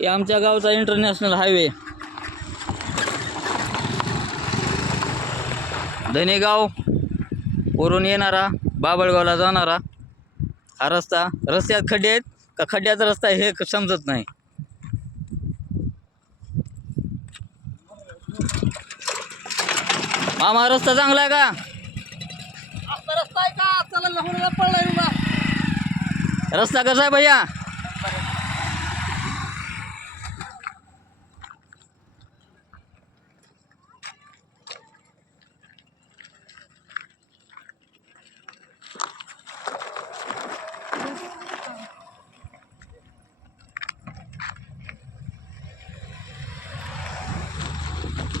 हे आमच्या गावचा इंटरनॅशनल हायवे धनेगाव वरून येणारा बाबळगावला जाणारा हा रस्ता रस्त्यात खड्डे आहेत का खड्ड्याचा रस्ता आहे हे समजत नाही. मामा रस्ता चांगला आहे का? रस्ता आहे का? रस्ता कसा आहे भैया? Bye.